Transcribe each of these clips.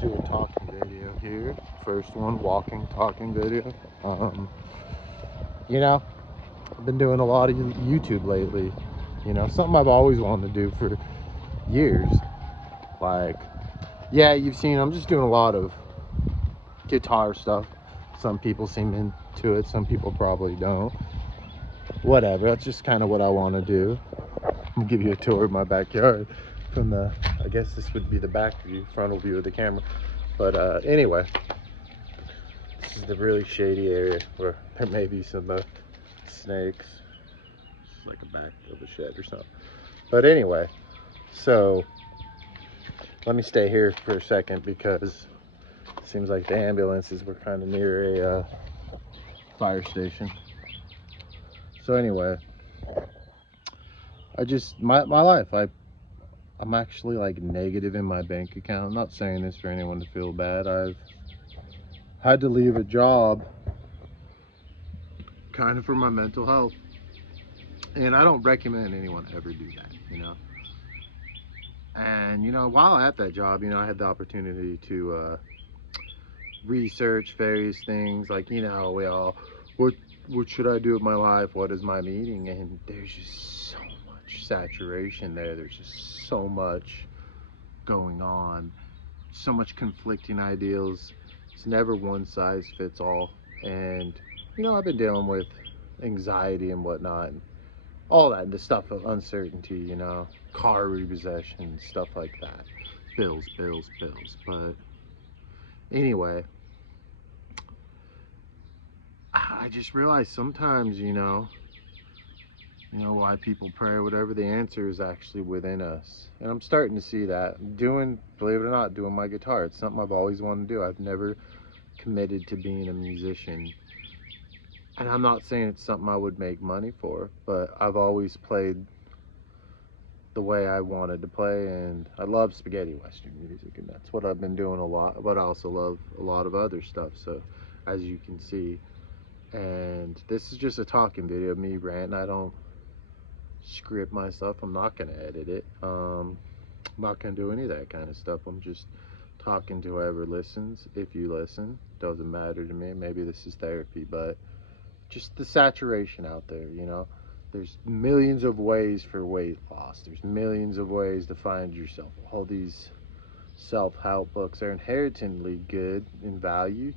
do a talking video here. First one, walking talking video. You know, I've been doing a lot of YouTube lately. You know, something I've always wanted to do for years. Like, yeah, you've seen I'm just doing a lot of guitar stuff. Some people seem into it, some people probably don't. Whatever, that's just kind of what I want to do. I'm gonna give you a tour of my backyard from the, I guess this would be the back view, frontal view of the camera. But anyway, this is the really shady area where there may be some snakes. It's like a back of a shed or something. But anyway, so let me stay here for a second because it seems like the ambulances were kind of near a fire station. So anyway, my life, I'm actually like negative in my bank account. I'm not saying this for anyone to feel bad. I've had to leave a job kind of for my mental health. And I don't recommend anyone ever do that, you know. And, you know, while at that job, you know, I had the opportunity to research various things like, you know, what should I do with my life? What is my meaning? And there's just so much saturation there. There's just so much going on, so much conflicting ideals. It's never one size fits all. And, you know, I've been dealing with anxiety and whatnot, and all that, the stuff of uncertainty, you know, car repossession, stuff like that. Bills. But anyway, I just realized sometimes, you know why people pray or whatever, the answer is actually within us. And I'm starting to see that. Believe it or not, doing my guitar. It's something I've always wanted to do. I've never committed to being a musician. And I'm not saying it's something I would make money for, but I've always played the way I wanted to play, and I love spaghetti western music, and that's what I've been doing a lot, but I also love a lot of other stuff, so as you can see. And this is just a talking video of me ranting. I don't script my stuff. I'm not going to edit it. I'm not going to do any of that kind of stuff. I'm just talking to whoever listens. If you listen, doesn't matter to me. Maybe this is therapy, but just the saturation out there, you know. There's millions of ways for weight loss. There's millions of ways to find yourself. All these self-help books are inherently good in value,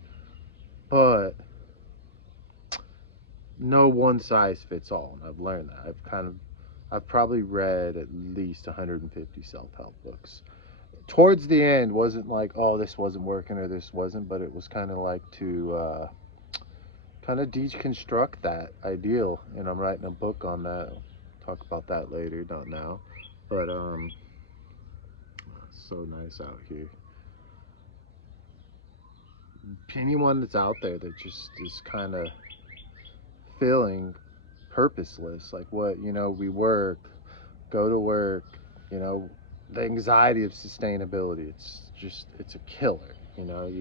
but no one size fits all. And I've learned that. I've probably read at least 150 self-help books. Towards the end, wasn't like, oh, this wasn't working or this wasn't, but it was kind of like to kind of deconstruct that ideal, and I'm writing a book on that. I'll talk about that later, not now. But it's so nice out here. Anyone that's out there that just is kind of feeling purposeless, like what, you know, we work, go to work, you know, the anxiety of sustainability, it's a killer, you know.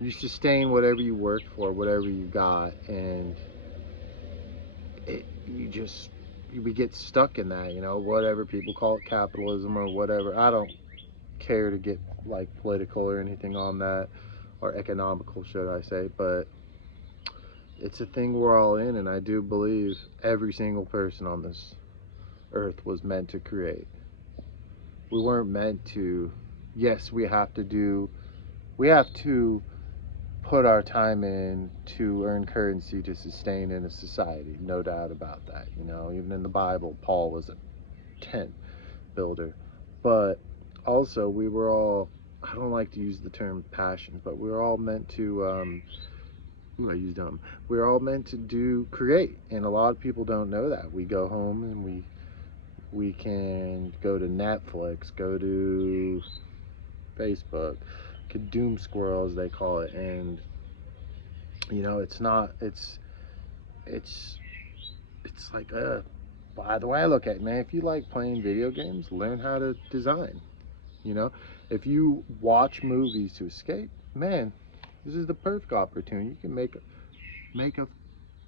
You sustain whatever you work for, whatever you got, and we get stuck in that, you know, whatever people call it, capitalism or whatever. I don't care to get like political or anything on that, or economical, should I say, but it's a thing we're all in, and I do believe every single person on this earth was meant to create. We weren't meant to, yes, we have to put our time in to earn currency to sustain in a society, no doubt about that. You know, even in the Bible, Paul was a tent builder. But also, we were all, I don't like to use the term passion, but we were all meant to we're all meant to create, and a lot of people don't know that. We go home and we can go to Netflix, go to Facebook, doom squirrel as they call it, and you know, it's like, by the way I look at it, man, if you like playing video games, learn how to design. You know, if you watch movies to escape, man, this is the perfect opportunity. You can make a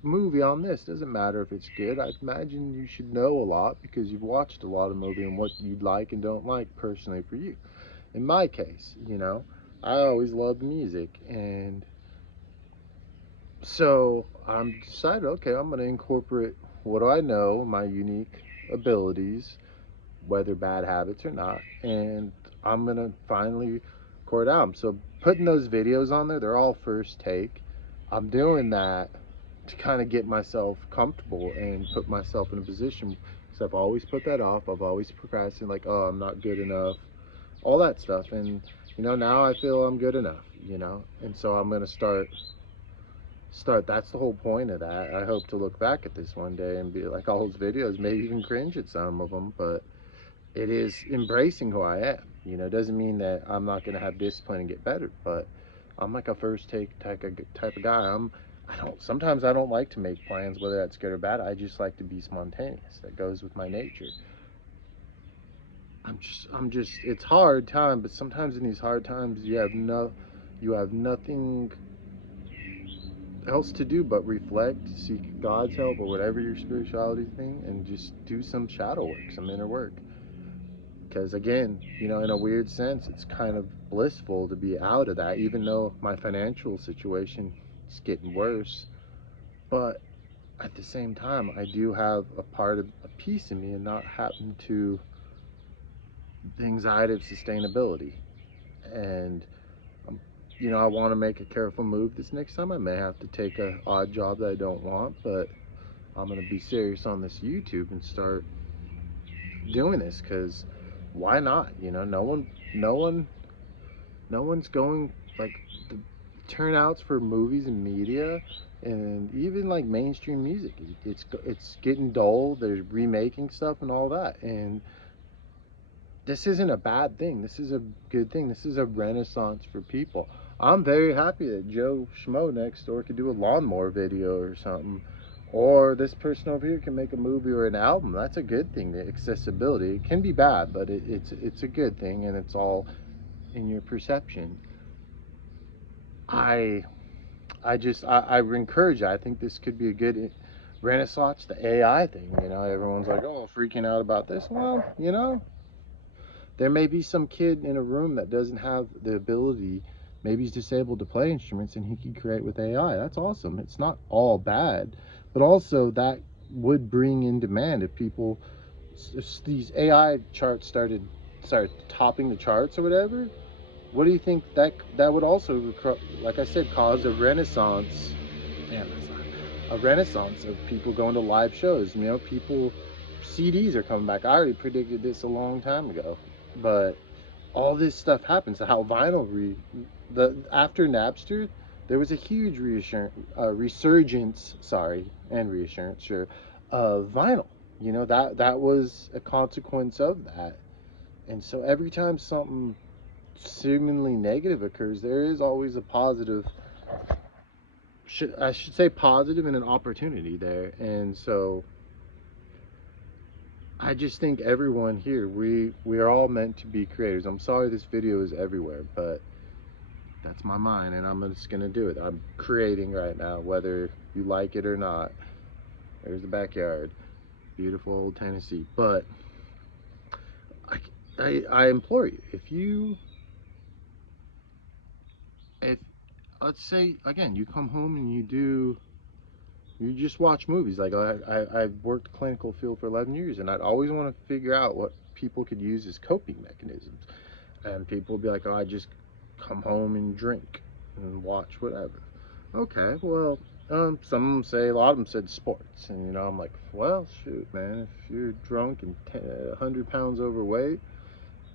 movie on this. Doesn't matter if it's good. I imagine you should know a lot because you've watched a lot of movie and what you'd like and don't like personally for you. In my case, you know, I always loved music, and so I'm decided, okay, I'm gonna incorporate what do I know, my unique abilities, whether bad habits or not, and I'm gonna finally record albums. So putting those videos on there, they're all first take. I'm doing that to kind of get myself comfortable and put myself in a position, because I've always put that off. I've always procrastinated, like, oh, I'm not good enough, all that stuff. And now I feel I'm good enough, and so I'm gonna start. That's the whole point of that. I hope to look back at this one day and be like, all those videos, maybe even cringe at some of them, but it is embracing who I am. It doesn't mean that I'm not going to have discipline and get better, but I'm like a first take type of guy. Sometimes I don't like to make plans, whether that's good or bad. I just like to be spontaneous. That goes with my nature. I'm just it's hard time, but sometimes in these hard times you have nothing else to do but reflect, seek God's help or whatever your spirituality thing, and just do some shadow work, some inner work. Because again, in a weird sense, it's kind of blissful to be out of that, even though my financial situation is getting worse. But at the same time, I do have a piece in me and not happen to the anxiety of sustainability. And I want to make a careful move this next time. I may have to take a odd job that I don't want, but I'm gonna be serious on this YouTube and start doing this, because why not? No one's going, like, the turnouts for movies and media and even like mainstream music. It's getting dull. They're remaking stuff and all that, and this isn't a bad thing. This is a good thing. This is a renaissance for people. I'm very happy that Joe Schmo next door could do a lawnmower video or something, or this person over here can make a movie or an album. That's a good thing. The accessibility, it can be bad, but it's a good thing, and it's all in your perception. I I encourage it. I think this could be a good renaissance. The AI thing, everyone's like, oh, freaking out about this. Well, there may be some kid in a room that doesn't have the ability, maybe he's disabled, to play instruments, and he can create with AI. That's awesome. It's not all bad, but also that would bring in demand if these AI charts started topping the charts or whatever. What do you think that would also, like I said, cause a renaissance? Damn, that's not a renaissance of people going to live shows. People, CDs are coming back. I already predicted this a long time ago, but all this stuff happens. How vinyl after Napster, there was a huge resurgence, and reassurance, sure, of vinyl. That was a consequence of that. And so every time something seemingly negative occurs, there is always a positive, I should say positive, and an opportunity there. And so I just think everyone here, we are all meant to be creators. I'm sorry this video is everywhere, but that's my mind, and I'm just gonna do it. I'm creating right now, whether you like it or not. There's the backyard, beautiful old Tennessee. But I implore you, if let's say again, you come home and you just watch movies. Like I've worked clinical field for 11 years, and I'd always want to figure out what people could use as coping mechanisms. And people would be like, oh, I just come home and drink and watch whatever. Okay, well, some of them say, a lot of them said sports. And, I'm like, well, shoot, man, if you're drunk and 100 pounds overweight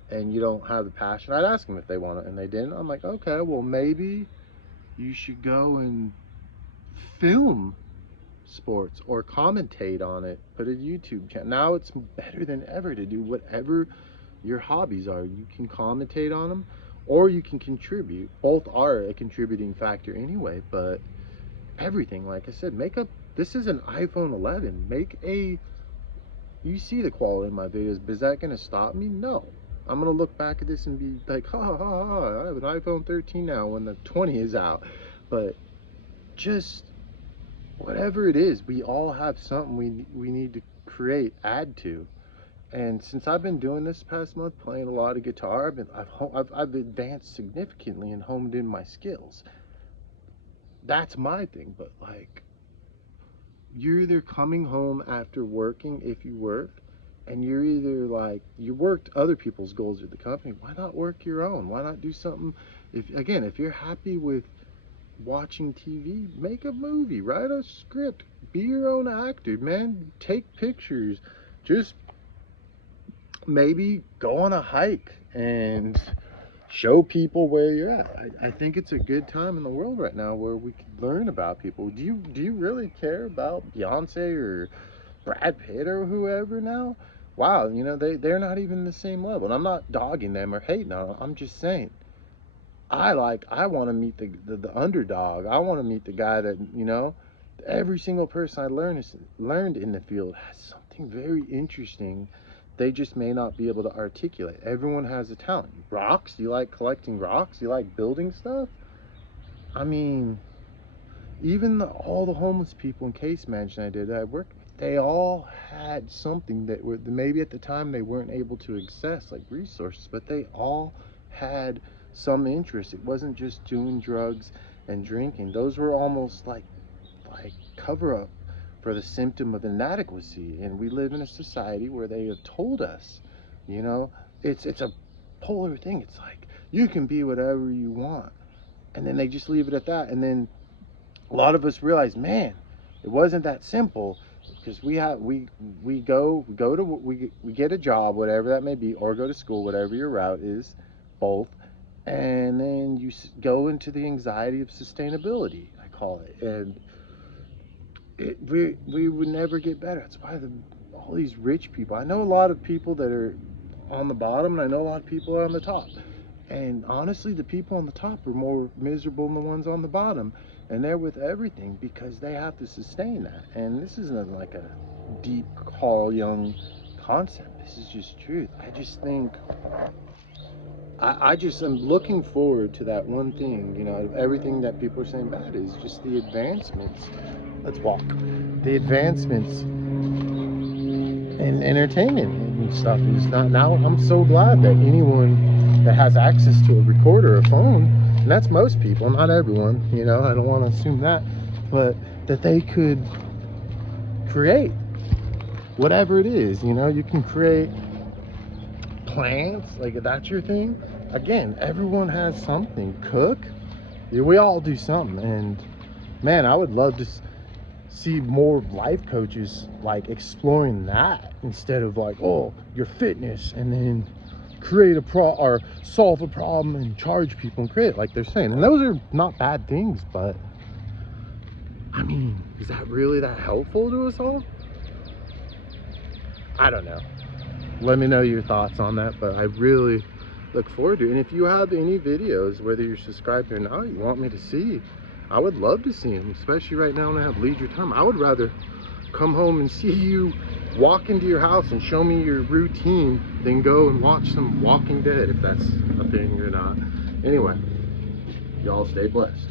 and you don't have the passion, I'd ask them if they want it, and they didn't. I'm like, okay, well, maybe you should go and film sports or commentate on it, put a YouTube channel. Now it's better than ever to do whatever your hobbies are. You can commentate on them, or you can contribute. Both are a contributing factor anyway, but everything, like I said, this is an iPhone 11. You see the quality in my videos, but is that going to stop me? No. I'm going to look back at this and be like, ha ha ha, I have an iPhone 13 now when the 20 is out. But just whatever it is, we all have something we need to add to. And since I've been doing this past month, playing a lot of guitar, I've advanced significantly and honed in my skills. That's my thing. But like, you're either coming home after working, if you work, and you're either like, you worked other people's goals at the company. Why not work your own? Why not do something? If you're happy with watching TV, make a movie, write a script, be your own actor, man. Take pictures. Just maybe go on a hike and show people where you're at. I think it's a good time in the world right now where we can learn about people. Do you really care about Beyonce or Brad Pitt or whoever now? Wow, they're not even the same level. And I'm not dogging them or hating on them. I'm just saying, I want to meet the underdog. I want to meet the guy that, every single person I learned in the field has something very interesting. They just may not be able to articulate. Everyone has a talent. Rocks? You like collecting rocks? You like building stuff? I mean, even all the homeless people in case management I did that I worked with, they all had something that maybe at the time they weren't able to access, like resources, but they all had some interest. It wasn't just doing drugs and drinking. Those were almost like cover up for the symptom of inadequacy. And we live in a society where they have told us, it's a polar thing. It's like, you can be whatever you want, and then they just leave it at that. And then a lot of us realize, man, it wasn't that simple, because we get a job, whatever that may be, or go to school, whatever your route is, both, and then you go into the anxiety of sustainability, I call it. And we would never get better. That's why all these rich people, I know a lot of people that are on the bottom, and I know a lot of people are on the top, and honestly, the people on the top are more miserable than the ones on the bottom, and they're with everything because they have to sustain that. And this isn't like a deep Carl Jung concept. This is just truth. I just think I just am looking forward to that one thing, out of everything that people are saying bad, is just the advancements. Let's walk. The advancements in entertainment and stuff is not. Now I'm so glad that anyone that has access to a recorder or a phone, and that's most people, not everyone, I don't want to assume that, but that they could create whatever it is. You can create plants, like if that's your thing. Again, everyone has something. Cook, we all do something. And man, I would love to see more life coaches like exploring that, instead of like, oh, your fitness, and then create or solve a problem and charge people and create it, like they're saying. And those are not bad things, but I mean, is that really that helpful to us all? I don't know. Let me know your thoughts on that, but I really look forward to it. And if you have any videos, whether you're subscribed or not, you want me to see, I would love to see them, especially right now when I have leisure time. I would rather come home and see you walk into your house and show me your routine than go and watch some Walking Dead, if that's a thing or not. Anyway, y'all stay blessed.